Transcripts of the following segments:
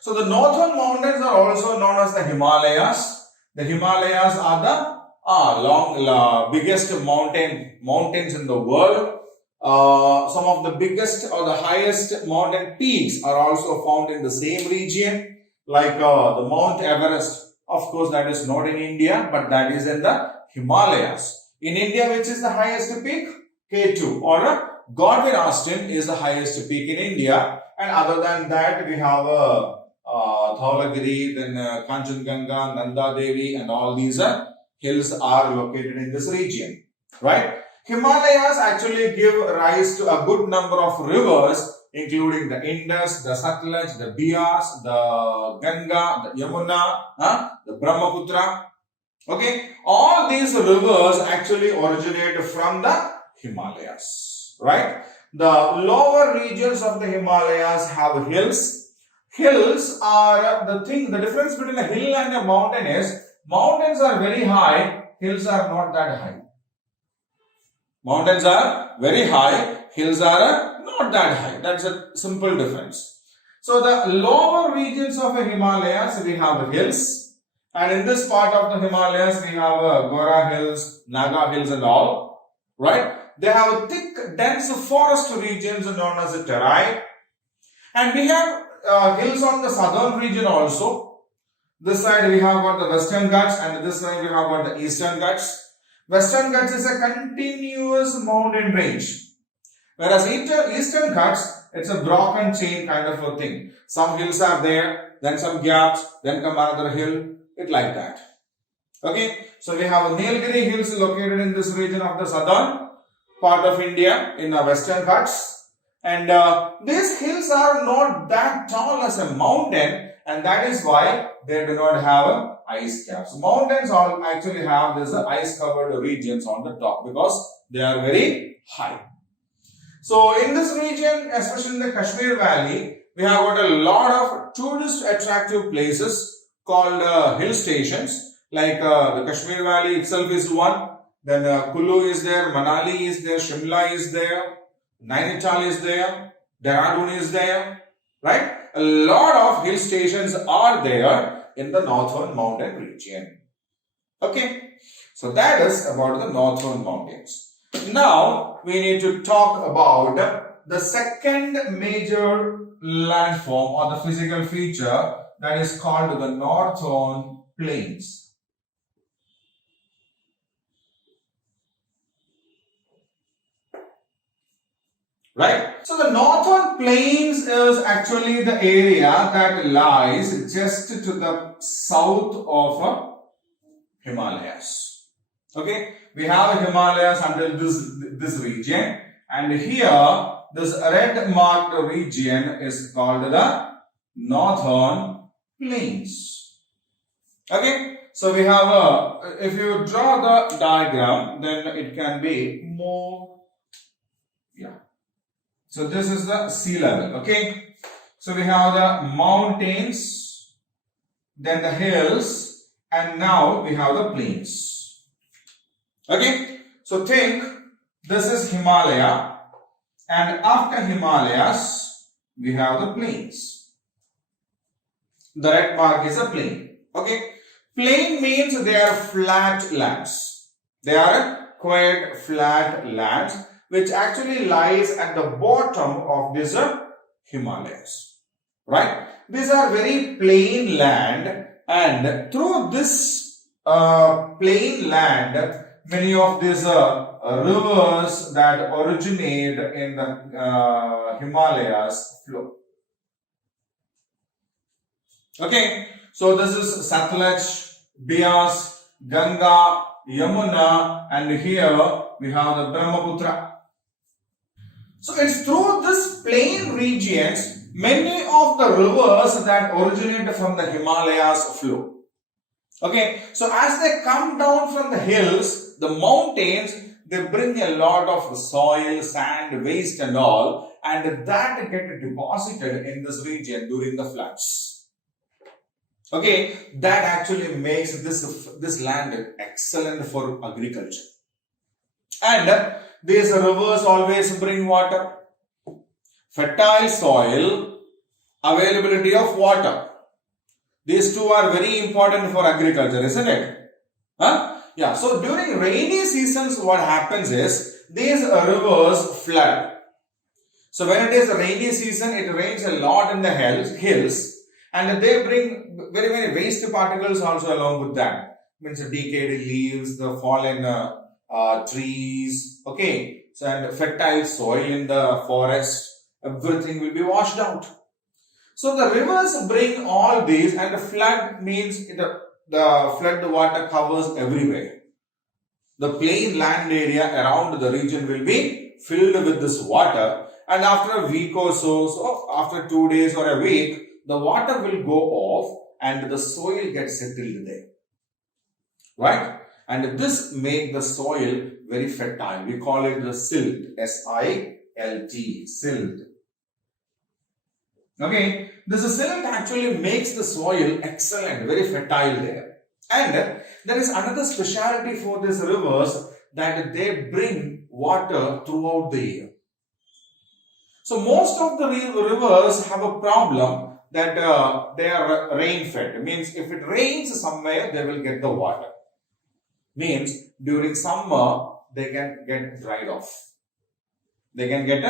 So the northern mountains are also known as the Himalayas. The Himalayas are the biggest mountains in the world. Some of the biggest or the highest mountain peaks are also found in the same region, like the Mount Everest. Of course, that is not in India, but that is in the Himalayas. In India, which is the highest peak? K2 or Godwin Austen is the highest peak in India. And other than that, we have Dhaulagiri, then Kanchenjunga, Nanda Devi, and all these hills are located in this region, right? Himalayas actually give rise to a good number of rivers, including the Indus, the Satluj, the Beas, the Ganga, the Yamuna, the Brahmaputra. Okay, all these rivers actually originate from the Himalayas, right? The lower regions of the Himalayas have hills. Hills are the difference between a hill and a mountain is, mountains are very high, hills are not that high. Mountains are very high, hills are not that high. That's a simple difference. So the lower regions of the Himalayas, we have hills. And in this part of the Himalayas, we have Gora Hills, Naga Hills and all. Right? They have thick, dense forest regions known as the terai. And we have hills on the southern region also. This side we have got the Western Ghats and this side we have got the Eastern Ghats. Western Ghats is a continuous mountain range. Whereas Eastern Ghats, it's a broken chain kind of a thing. Some hills are there, then some gaps, then come another hill, it like that. Okay, so we have Nilgiri Hills located in this region of the southern part of India in the Western Ghats. And these hills are not that tall as a mountain, and that is why they do not have ice caps. Mountains all actually have this ice covered regions on the top because they are very high. So in this region, especially in the Kashmir Valley, we have got a lot of tourist attractive places called hill stations. Like the Kashmir Valley itself is one. Then Kulu is there, Manali is there, Shimla is there, Nainital is there, Dehradun is there, right? A lot of hill stations are there in the northern mountain region. Okay, so that is about the northern mountains. Now we need to talk about the second major landform or the physical feature, that is called the northern plains. Right? So the northern plains is actually the area that lies just to the south of Himalayas. Okay? We have Himalayas until this region, and here this red marked region is called the northern plains. Okay? So we have if you draw the diagram, then it can be more, So this is the sea level, okay? So we have the mountains, then the hills, and now we have the plains. Okay? So think this is Himalaya, and after Himalayas, we have the plains. The red mark is a plain. Okay? Plain means they are flat lands. They are quite flat lands, which actually lies at the bottom of this Himalayas, right? These are very plain land, and through this plain land, many of these rivers that originate in the Himalayas flow. Okay, so this is Satluj, Beas, Ganga, Yamuna, and here we have the Brahmaputra. So it's through this plain regions, many of the rivers that originate from the Himalayas flow. Okay, so as they come down from the hills, the mountains, they bring a lot of soil, sand, waste and all, and that get deposited in this region during the floods. Okay, that actually makes this land excellent for agriculture. And these rivers always bring water, fertile soil, availability of water. These two are very important for agriculture, isn't it? Huh? Yeah, so during rainy seasons, what happens is these rivers flood. So when it is a rainy season, it rains a lot in the hills, and they bring very many waste particles also along with that. Means the decayed leaves, the fallen trees, okay, so and fertile soil in the forest, everything will be washed out. So the rivers bring all these, and the flood means the flood water covers everywhere. The plain land area around the region will be filled with this water, and after a week or so after 2 days or a week, the water will go off and the soil gets settled there. Right? And this makes the soil very fertile. We call it the silt, S-I-L-T, silt. Okay, this silt actually makes the soil excellent, very fertile there. And there is another speciality for these rivers, that they bring water throughout the year. So most of the rivers have a problem that they are rain fed. It means if it rains somewhere, they will get the water. Means during summer, they can get dried off. They can get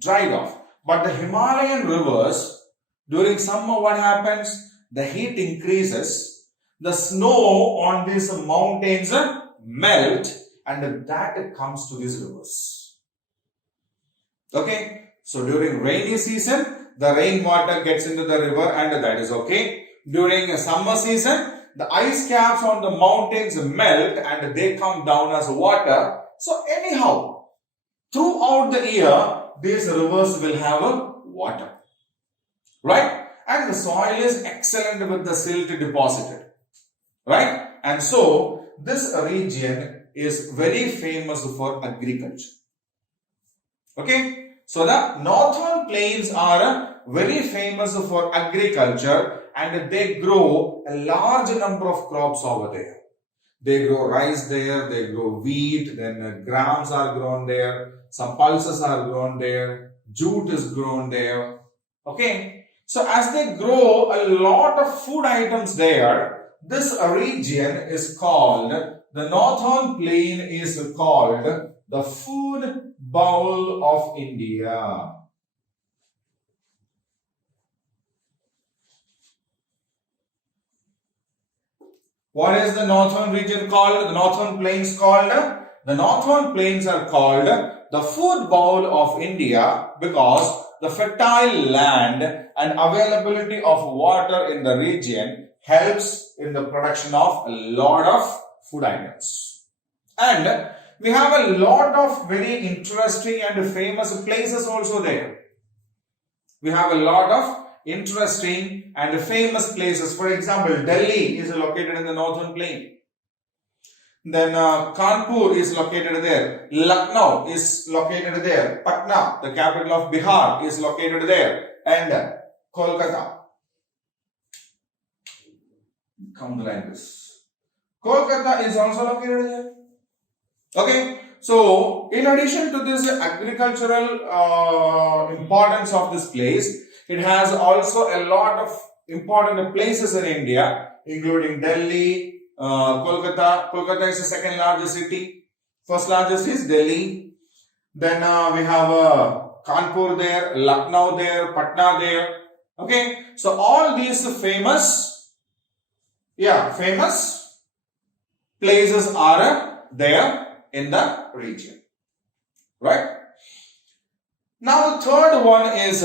dried off. But the Himalayan rivers, during summer what happens? The heat increases, the snow on these mountains melt, and that comes to these rivers. Okay, so during rainy season, the rainwater gets into the river, and that is okay. During summer season, the ice caps on the mountains melt and they come down as water. So anyhow, throughout the year, these rivers will have water. Right? And the soil is excellent with the silt deposited. Right? And so, this region is very famous for agriculture. Okay? So, the northern plains are very famous for agriculture, and they grow a large number of crops over there. They grow rice there, they grow wheat, then grams are grown there, some pulses are grown there, jute is grown there. Okay, so as they grow a lot of food items there, this region is called, the northern plain is called the food bowl of India. What is the northern region called? The northern plains called? The northern plains are called the food bowl of India because the fertile land and availability of water in the region helps in the production of a lot of food items. And we have a lot of very interesting and famous places also there. We have a lot of interesting and famous places. For example, Delhi is located in the northern plain. Then Kanpur is located there. Lucknow is located there. Patna, the capital of Bihar, is located there. And Kolkata. Come like this. Kolkata is also located there. Okay. So, in addition to this agricultural importance of this place, it has also a lot of important places in India, including Delhi, Kolkata. Kolkata is the second largest city. First largest is Delhi. Then we have Kanpur there, Lucknow there, Patna there. Okay, so all these famous places are there in the region. Right? Now the third one is